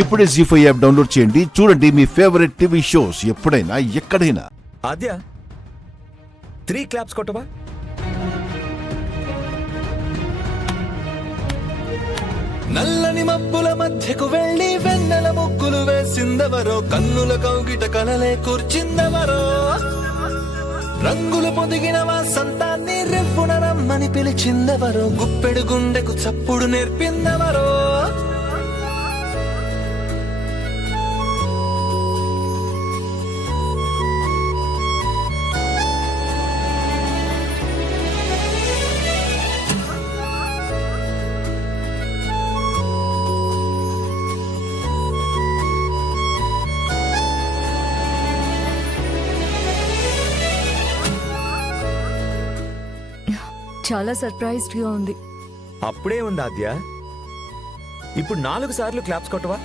ఇప్పుడే జీ5 app download చేయండి. చూడండి మీ ఫేవరెట్ టీవీ షోస్ ఎప్పుడైనా ఎక్కడైనా. ఆద్య 3 క్లాప్స్ కొట్టవా? నల్లని మబ్బుల మధ్యకు వెళ్ళి వెన్నెల ముగ్గులు వేసిందెవరో, కన్నుల కౌగిట కలలే కూర్చిందెవరో, రంగులు పొదిగిన వాసంతాన్ని రెవ్వున రమ్మని పిలిచిందెవరో, గుప్పెడు గుండెకు చప్పుడు నేర్పిందెవరో. చాలా సర్ప్రైజ్డ్ గా ఉంది. అప్పుడే ఉంది ఆద్య. ఇప్పుడు 4 సార్లు క్లాప్స్ కొట్టవా?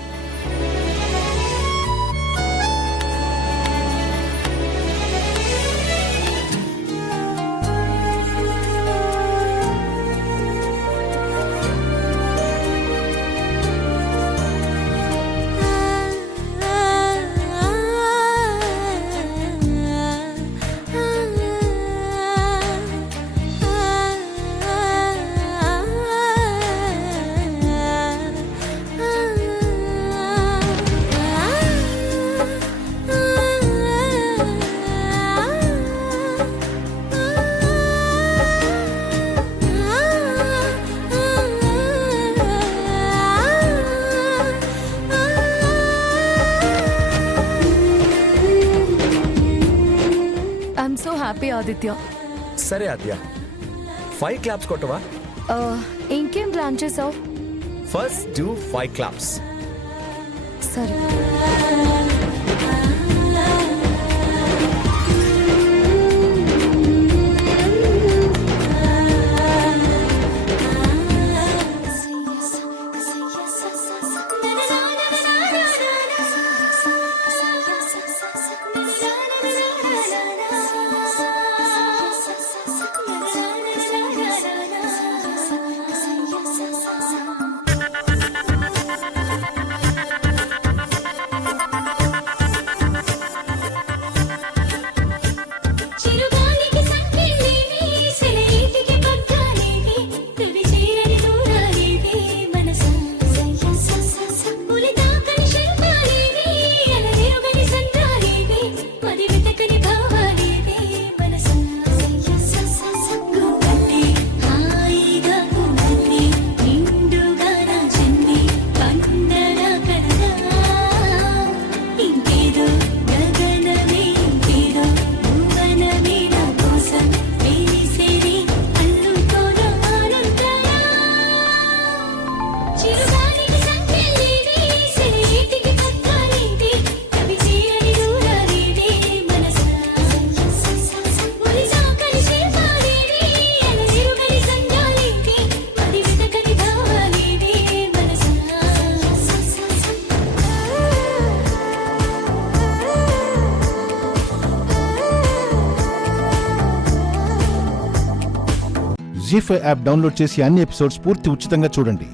I'm so happy Aditya. సరే ఆద్య 5 క్లాప్స్ కొట్టవా? ఇంకేం ప్లాన్ చేసావు? First do 5 claps. సరే. జీ5 యాప్ డౌన్లోడ్ చేసి అన్ని ఎపిసోడ్స్ పూర్తి ఉచితంగా చూడండి.